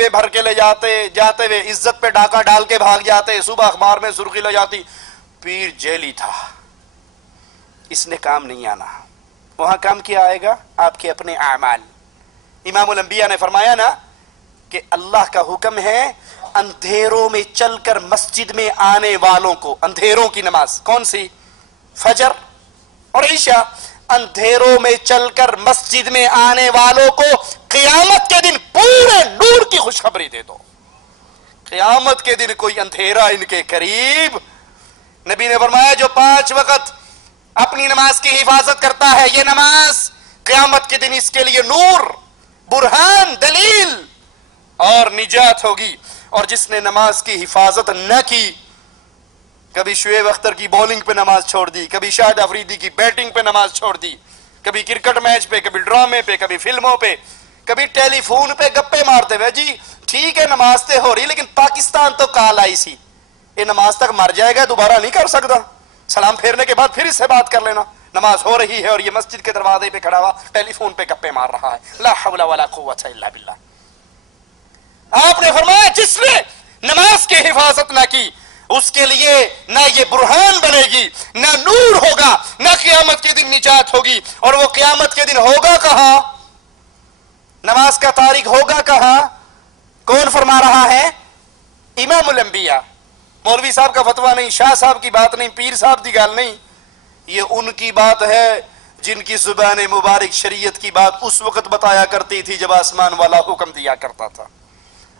ڈبے بھر کے لے جاتے ہوئے عزت پہ ڈاکہ ڈال کے بھاگ جاتے، صبح اخبار میں سرخی لے جاتی پیر جیلی تھا، اس نے کام نہیں آنا۔ وہاں کام کیا آئے گا؟ آپ کے اپنے اعمال۔ امام الانبیاء نے فرمایا نا کہ اللہ کا حکم ہے اندھیروں میں چل کر مسجد میں آنے والوں کو، اندھیروں کی نماز کون سی؟ فجر اور عشاء، اندھیروں میں چل کر مسجد میں آنے والوں کو قیامت کے دن پورے نور کی خوشخبری دے دو۔ قیامت کے دن کوئی اندھیرا ان کے قریب۔ نبی نے فرمایا جو 5 وقت اپنی نماز کی حفاظت کرتا ہے، یہ نماز قیامت کے دن اس کے لیے نور، برہان، دلیل اور نجات ہوگی۔ اور جس نے نماز کی حفاظت نہ کی، کبھی شعیب اختر کی بولنگ پہ نماز چھوڑ دی، کبھی شاہد افریدی کی بیٹنگ پہ نماز چھوڑ دی، کبھی کرکٹ میچ پہ، کبھی ڈرامے پہ، کبھی فلموں پہ، کبھی ٹیلی فون پہ گپے مارتے ہوئے، جی ٹھیک ہے نماز تے ہو رہی لیکن پاکستان تو کال آئی سی، یہ نماز تک مر جائے گا دوبارہ نہیں کر سکتا، سلام پھیرنے کے بعد پھر اس سے بات کر لینا، نماز ہو رہی ہے اور یہ مسجد کے دروازے پہ کھڑا ہوا ٹیلی فون پہ گپے مار رہا ہے۔ لا حول ولا قوت الا باللہ۔ آپ نے فرمایا جس نے نماز کی حفاظت نہ کی اس کے لیے نہ یہ برہان بنے گی، نہ نور ہوگا، نہ قیامت کے دن نجات ہوگی۔ اور وہ قیامت کے دن ہوگا کہاں؟ نماز کا تارک ہوگا کہاں؟ کون فرما رہا ہے؟ امام الانبیاء۔ مولوی صاحب کا فتویٰ نہیں، شاہ صاحب کی بات نہیں، پیر صاحب کی گال نہیں، یہ ان کی بات ہے جن کی زبان مبارک شریعت کی بات اس وقت بتایا کرتی تھی جب آسمان والا حکم دیا کرتا تھا۔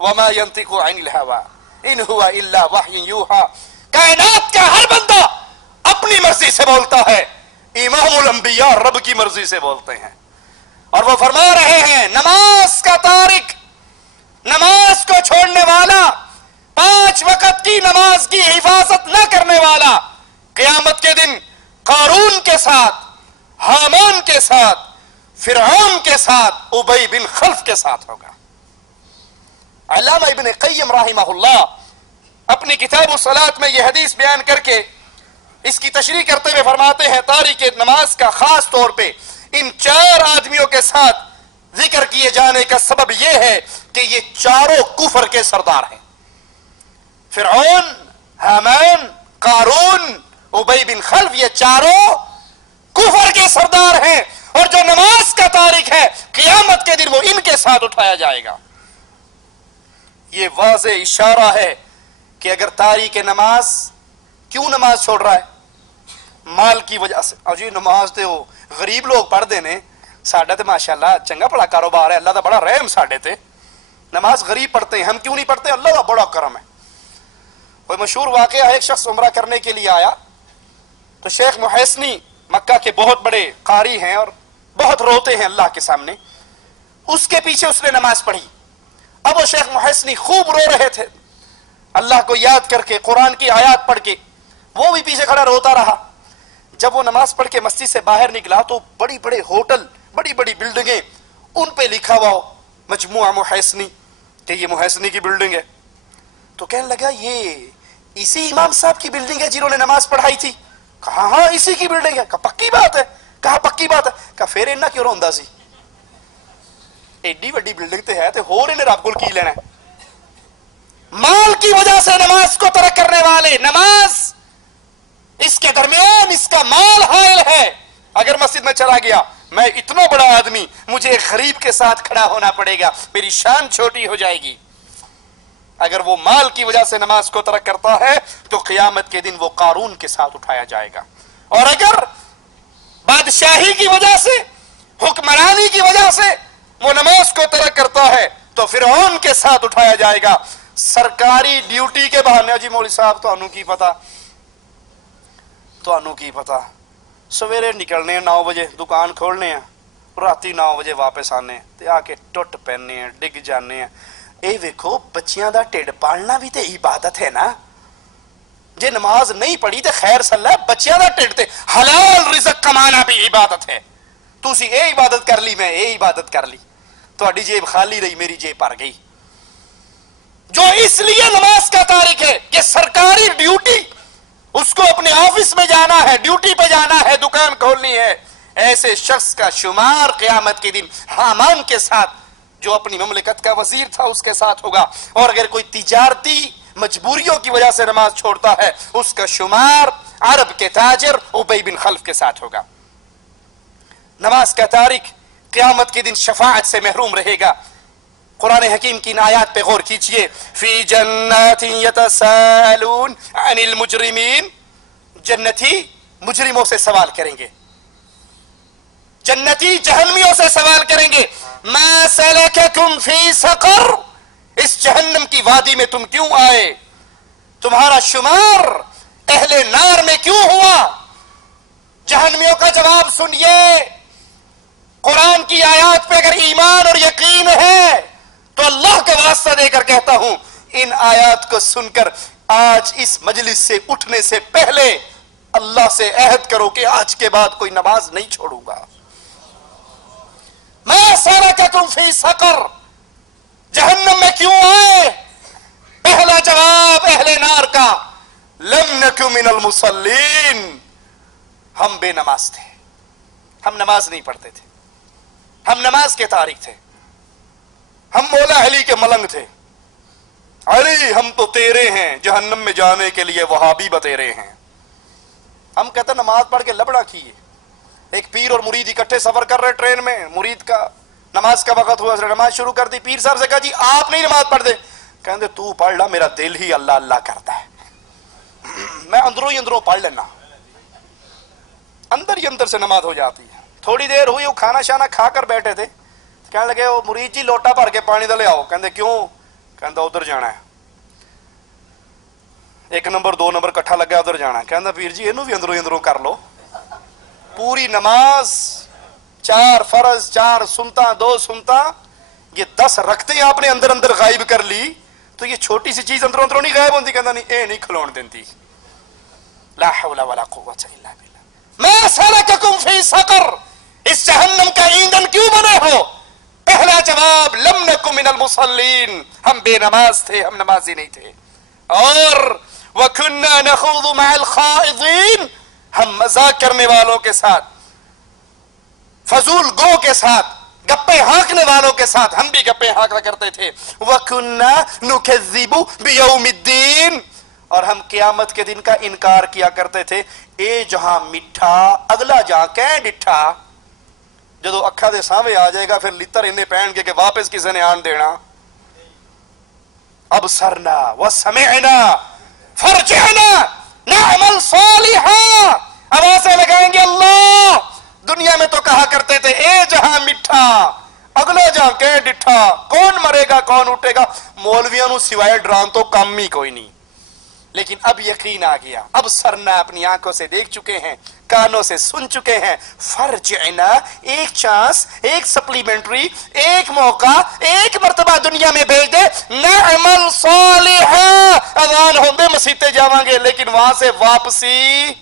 وما ينطق عن الهوى ان هو الا وحی یوحى۔ کائنات کا ہر بندہ اپنی مرضی سے بولتا ہے، امام الانبیاء رب کی مرضی سے بولتے ہیں۔ اور وہ فرما رہے ہیں نماز کا تارک، نماز کو چھوڑنے والا، 5 وقت کی نماز کی حفاظت نہ کرنے والا، قیامت کے دن قارون کے ساتھ، حامان کے ساتھ، فرعون کے ساتھ، ابی بن خلف کے ساتھ ہوگا۔ علامہ ابن قیم رحمہ اللہ اپنی کتاب الصلاۃ میں یہ حدیث بیان کر کے اس کی تشریح کرتے ہوئے فرماتے ہیں تاریک نماز کا خاص طور پہ ان 4 آدمیوں کے ساتھ ذکر کیے جانے کا سبب یہ ہے کہ یہ چاروں کفر کے سردار ہیں۔ فرعون، حامان، قارون، ابی بن خلف، یہ چاروں کفر کے سردار ہیں، اور جو نماز کا تارک ہے قیامت کے دن وہ ان کے ساتھ اٹھایا جائے گا۔ یہ واضح اشارہ ہے کہ اگر تاریک نماز کیوں نماز چھوڑ رہا ہے؟ مال کی وجہ سے۔ اور جی نماز تے وہ غریب لوگ پڑھ دینے، ساڈا تے ماشاءاللہ چنگا بڑا کاروبار ہے، اللہ دا بڑا رحم ساڈے تے، نماز غریب پڑھتے ہیں، ہم کیوں نہیں پڑھتے؟ اللہ دا بڑا کرم ہے۔ کوئی مشہور واقعہ ہے، ایک شخص عمرہ کرنے کے لیے آیا تو شیخ محسنی مکہ کے بہت بڑے قاری ہیں اور بہت روتے ہیں اللہ کے سامنے، اس کے پیچھے اس نے نماز پڑھی۔ اب وہ شیخ محسنی خوب رو رہے تھے، اللہ کو یاد کر کے، قرآن کی آیات پڑھ کے، وہ بھی پیچھے کھڑا روتا رہا۔ جب وہ نماز پڑھ کے مسجد سے باہر نکلا تو بڑی بڑے ہوٹل، بڑی بڑی بلڈنگیں، ان پہ لکھا ہوا مجموعہ محسنی کہ یہ محسنی کی بلڈنگ ہے۔ تو کہنے لگا یہ اسی امام صاحب کی بلڈنگ ہے جنہوں نے نماز پڑھائی تھی؟ کہا ہاں اسی کی بلڈنگ ہے۔ کہا پکی بات ہے؟ کہا پکی بات ہے۔ کہا پھر انہاں کیوں روندا سی؟ ایڈی وڈی بلڈنگ تے ہے تے ہور انہیں رب کول کی لینا ہے؟ مال کی وجہ سے نماز کو ترک کرنے والے، نماز اس کے درمیان اس کا مال حائل ہے۔ اگر مسجد میں چلا گیا، میں اتنا بڑا آدمی، مجھے ایک غریب کے ساتھ کھڑا ہونا پڑے گا، میری شان چھوٹی ہو جائے گی۔ اگر وہ مال کی وجہ سے نماز کو ترک کرتا ہے تو قیامت کے دن وہ قارون کے ساتھ اٹھایا جائے گا، اور اگر بادشاہی کی وجہ سے، حکمرانی کی وجہ سے وہ نماز کو ترک کرتا ہے تو فرعون کے ساتھ اٹھایا جائے گا۔ سرکاری ڈیوٹی کے بہانے، جی مولوی صاحب تانوں کی پتا، تانوں کی پتا، سویرے نکلنے 9 بجے دکان کھولنے ہیں، راتی 9 بجے واپس آنے تے آ کے ٹوٹ پہننے ہیں، ڈگ جانے ہیں۔ اے ویکھو بچیاں دا ٹھڈ پالنا بھی تے عبادت ہے نا۔ جے نماز نہیں پڑھی تے خیر صلاح، بچیاں دا ٹھڈ تے حلال رزق کمانا بھی عبادت ہے۔ تسی اے عبادت کر لی، میں اے عبادت کر لی، تہاڈی جیب خالی رہی، میری جیب بھر گئی۔ جو اس لیے نماز کا تارک ہے کہ سرکاری ڈیوٹی، اس کو اپنے آفس میں جانا ہے، ڈیوٹی پہ جانا ہے، دکان کھولنی ہے، ایسے شخص کا شمار قیامت کے دن حامان کے ساتھ جو اپنی مملکت کا وزیر تھا اس کے ساتھ ہوگا، اور اگر کوئی تجارتی مجبوریوں کی وجہ سے نماز چھوڑتا ہے اس کا شمار عرب کے تاجر ابی بن خلف کے ساتھ ہوگا۔ نماز کا تارک قیامت کے دن شفاعت سے محروم رہے گا۔ قرآن حکیم کی ان آیات پہ غور کیجئے، فی جنات یتساءلون عن المجرمین، جنتی مجرموں سے سوال کریں گے، جنتی جہنمیوں سے سوال کریں گے، ما سلککم فی سقر، اس جہنم کی وادی میں تم کیوں آئے، تمہارا شمار اہل نار میں کیوں ہوا؟ جہنمیوں کا جواب سنیے، قرآن کی آیات پہ اگر ایمان اور یقین ہے تو اللہ کا واسطہ دے کر کہتا ہوں، ان آیات کو سن کر آج اس مجلس سے اٹھنے سے پہلے اللہ سے عہد کرو کہ آج کے بعد کوئی نماز نہیں چھوڑوں گا۔ ما سلککم فی سقر، جہنم میں کیوں آئے؟ پہلا جواب اہل نار کا، لم نک من المصلین، ہم بے نماز تھے، ہم نماز نہیں پڑھتے تھے، ہم نماز کے تارک تھے، ہم مولا علی کے ملنگ تھے، علی ہم تو تیرے ہیں، جہنم میں جانے کے لیے وہابی بتیرے ہیں۔ ہم کہتے ہیں نماز پڑھ کے لبڑا کیے۔ ایک پیر اور مرید اکٹھے سفر کر رہے ٹرین میں، مرید کا نماز کا وقت ہوا، نماز شروع کر دی، پیر صاحب سے کہا جی آپ نہیں نماز پڑھ دے، کہتے تو پڑھ لا، میرا دل ہی اللہ اللہ کرتا ہے، میں اندروں ہی اندروں پڑھ لینا، اندر ہی اندر سے نماز ہو جاتی ہے۔ تھوڑی دیر ہوئی، وہ کھانا شانا کھا کر بیٹھے تھے، کہنے لگے وہ مرید جی لوٹا بھر کے پانی دے لے آؤ، کہتے کیوں؟ کہتا ادھر جانا ہے، 1 نمبر 2 نمبر کٹھا لگا ادھر جانا ہے، کہتا پیر جی اینو بھی اندروں اندروں کر لو۔ پوری نماز 4 فرض 4 سنتا 2 سنتا، یہ 10 رکھتے آپ نے اندر اندر غائب کر لی، تو یہ چھوٹی سی چیز اندروں اندروں نہیں غائب ہوتی؟ کہتا نہیں اے نہیں کھلون دیتی۔ لا حول ولا قوت الا باللہ۔ ما سلککم فی سقر، اس جہنم کا ایندھن کیوں بنے ہو؟ پہلا جواب لم نک من المصلین، ہم بے نماز تھے، ہم نمازی نہیں تھے۔ اور وَكُنَّا نَخُوضُ مَعَ الْخَائِضِينَ، ہم مذاق کرنے والوں کے ساتھ، فضول گو کے ساتھ، گپے ہانکنے والوں کے ساتھ ہم بھی گپے ہانکا کرتے تھے۔ وَكُنَّا نُكَذِّبُ بِيَوْمِ الدِّينِ، اور ہم قیامت کے دن کا انکار کیا کرتے تھے۔ اے جہاں مٹھا اگلا جہاں کہیں ڈٹھا، جدو اکھا دے سامنے آ جائے گا پھر لتر انہیں پہن کے کہ واپس کسی نے آن دینا۔ ابصرنا وسمعنا فرجعنا نعمل صالحا، آوازیں لگائیں گے اللہ، دنیا میں تو کہا کرتے تھے اے جہاں مٹھا اگلا جہاں کہ ڈٹھا، کون مرے گا کون اٹھے گا، مولویوں نو سوائے ڈران تو کام ہی کوئی نہیں۔ لیکن اب یقین آ گیا، اب سرنا اپنی آنکھوں سے دیکھ چکے ہیں، کانوں سے سن چکے ہیں، فرجعنا، ایک چانس، ایک سپلیمنٹری، ایک موقع، ایک مرتبہ دنیا میں بھیج دے، نعمل صالحا، اذان ہوں دے مسیطے جاوان گے، لیکن وہاں سے واپسی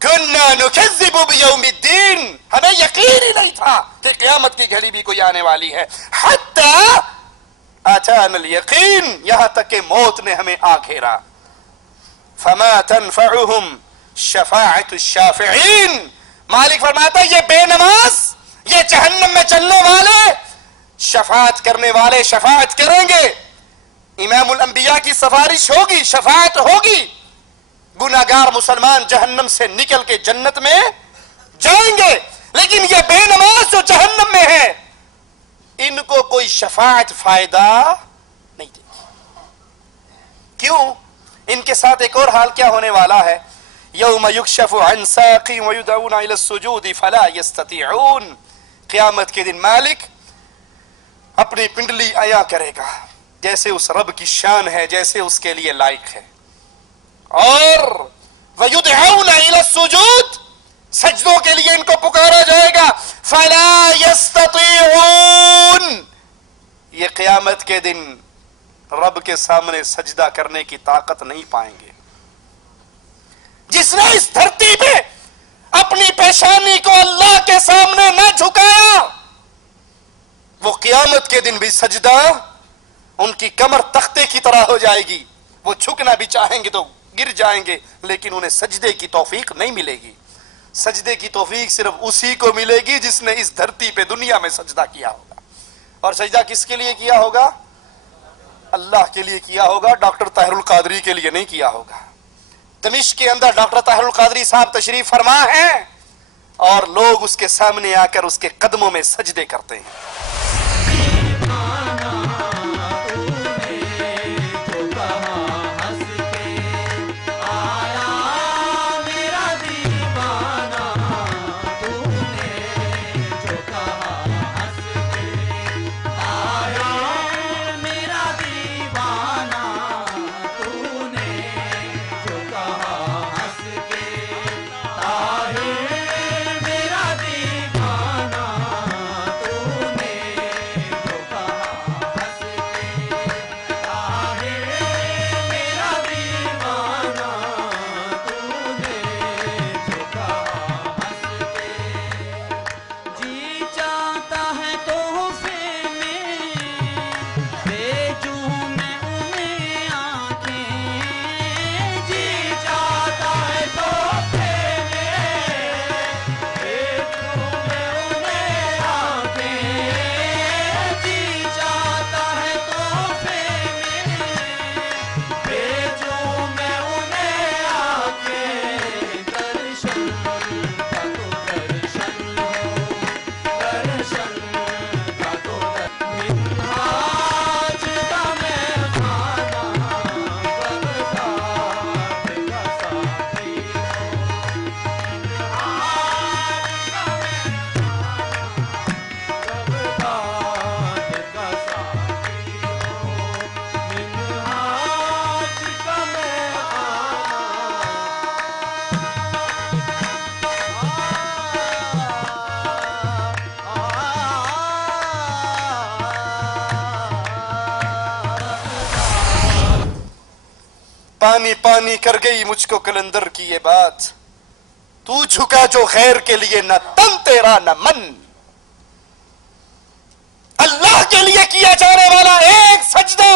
کننا نکذب بیوم الدین، ہمیں یقین ہی نہیں تھا کہ قیامت کی گھڑی بھی کوئی آنے والی ہے، حتی آتانا الیقین، یہاں تک کہ موت نے ہمیں آ گھیرا۔ فما تنفعهم شفاعت الشافعین، مالک فرماتا ہے یہ بے نماز، یہ جہنم میں چلنے والے، شفاعت کرنے والے شفاعت کریں گے، امام الانبیاء کی سفارش ہوگی، شفاعت ہوگی، گناہگار مسلمان جہنم سے نکل کے جنت میں جائیں گے، لیکن یہ بے نماز جو جہنم میں ہے ان کو کوئی شفاعت فائدہ نہیں دے گی۔ کیوں؟ ان کے ساتھ ایک اور حال کیا ہونے والا ہے، یوم یکشف عن ساق ویدعون الی السجود فلا یستطیعون، قیامت کے دن مالک اپنی پنڈلی عیاں کرے گا، جیسے اس رب کی شان ہے، جیسے اس کے لیے لائق ہے، اور ویدعون الی السجود، سجدوں کے لیے ان کو پکارا جائے گا، فلا یستطیعون، یہ قیامت کے دن رب کے سامنے سجدہ کرنے کی طاقت نہیں پائیں گے۔ جس نے اس دھرتی پہ اپنی پیشانی کو اللہ کے سامنے نہ جھکایا، وہ قیامت کے دن بھی سجدہ ان کی کمر تختے کی طرح ہو جائے گی، وہ جھکنا بھی چاہیں گے تو گر جائیں گے، لیکن انہیں سجدے کی توفیق نہیں ملے گی۔ سجدے کی توفیق صرف اسی کو ملے گی جس نے اس دھرتی پہ دنیا میں سجدہ کیا ہوگا. اور سجدہ کس کے لیے کیا ہوگا؟ اللہ کے لیے کیا ہوگا، ڈاکٹر طاہر القادری کے لیے نہیں کیا ہوگا. دمشق کے اندر ڈاکٹر طاہر القادری صاحب تشریف فرما ہیں اور لوگ اس کے سامنے آ کر اس کے قدموں میں سجدے کرتے ہیں. پانی پانی کر گئی مجھ کو کلندر کی یہ بات، تو جھکا جو خیر کے لیے نہ تن تیرا نہ من. اللہ کے لیے کیا جانے والا ایک سجدہ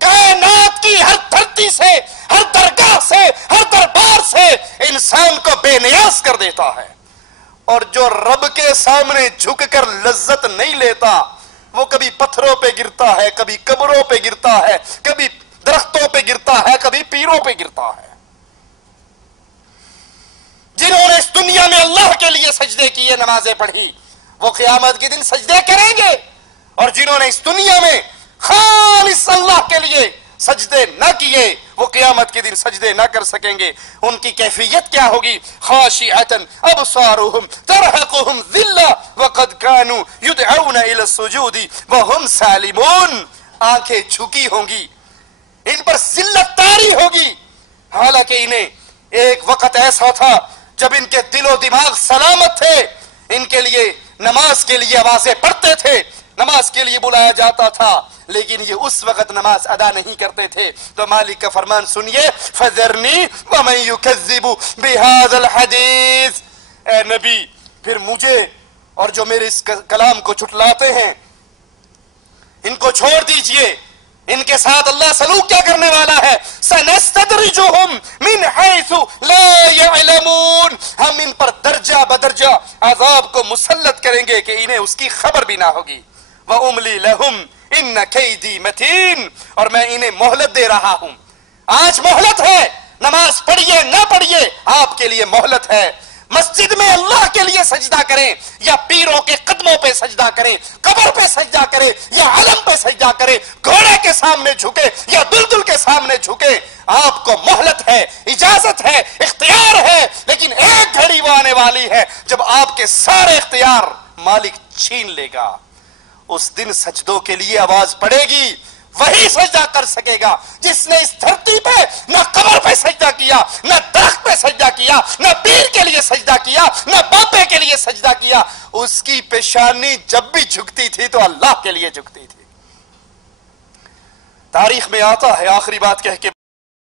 کائنات کی ہر دھرتی سے، ہر درگاہ سے، ہر دربار سے انسان کو بے نیاز کر دیتا ہے. اور جو رب کے سامنے جھک کر لذت نہیں لیتا وہ کبھی پتھروں پہ گرتا ہے، کبھی قبروں پہ گرتا ہے، کبھی درختوں پہ گرتا ہے، کبھی پیروں پہ گرتا ہے. جنہوں نے اس دنیا میں اللہ کے لیے سجدے کیے، نمازیں پڑھی، وہ قیامت کے دن سجدے کریں گے. اور جنہوں نے اس دنیا میں خالص اللہ کے لیے سجدے نہ کیے وہ قیامت کے دن سجدے نہ کر سکیں گے. ان کی کیفیت کیا ہوگی؟ خاشعۃ ابصارهم ترهقهم ذلہ وقد كانوا يدعون الى السجود وهم سالمون. آنکھیں جھکی ہوں گی، ان پر ذلت طاری ہوگی، حالانکہ انہیں ایک وقت ایسا تھا جب ان کے دل و دماغ سلامت تھے، ان کے لیے نماز کے لیے آوازیں پڑھتے تھے، نماز کے لیے بلایا جاتا تھا، لیکن یہ اس وقت نماز ادا نہیں کرتے تھے. تو مالک کا فرمان سنیے، فَذَرْنِي وَمَنْ يُكَذِّبُ بِهَذَا الْحَدِيثِ. اے نبی پھر مجھے اور جو میرے اس کلام کو جھٹلاتے ہیں ان کو چھوڑ دیجئے. ان کے ساتھ اللہ سلوک کیا کرنے والا ہے؟ سَنَسْتَدْرِجُهُمْ مِنْ حَيْثُ لَا يَعْلَمُونَ. ہم ان پر درجہ بدرجہ عذاب کو مسلط کریں گے کہ انہیں اس کی خبر بھی نہ ہوگی. وَأُمْلِي لَهُمْ إِنَّ كَيْدِي مَتِينٌ. اور میں انہیں مہلت دے رہا ہوں. آج مہلت ہے، نماز پڑھیے نہ پڑھیے آپ کے لیے مہلت ہے. مسجد میں اللہ کے لیے سجدہ کریں یا پیروں کے قدموں پہ سجدہ کریں، قبر پہ سجدہ کریں یا علم پہ سجدہ کریں، گھوڑے کے سامنے جھکے یا دلدل کے سامنے جھکے، آپ کو مہلت ہے، اجازت ہے، اختیار ہے. لیکن ایک گھڑی وہ آنے والی ہے جب آپ کے سارے اختیار مالک چھین لے گا. اس دن سجدوں کے لیے آواز پڑے گی، وہی سجدہ کر سکے گا جس نے اس دھرتی پہ نہ قبر پہ سجدہ کیا، نہ درخت پہ سجدہ کیا، نہ پیر کے لیے سجدہ کیا، نہ باپے کے لیے سجدہ کیا. اس کی پیشانی جب بھی جھکتی تھی تو اللہ کے لیے جھکتی تھی. تاریخ میں آتا ہے، آخری بات کہہ کے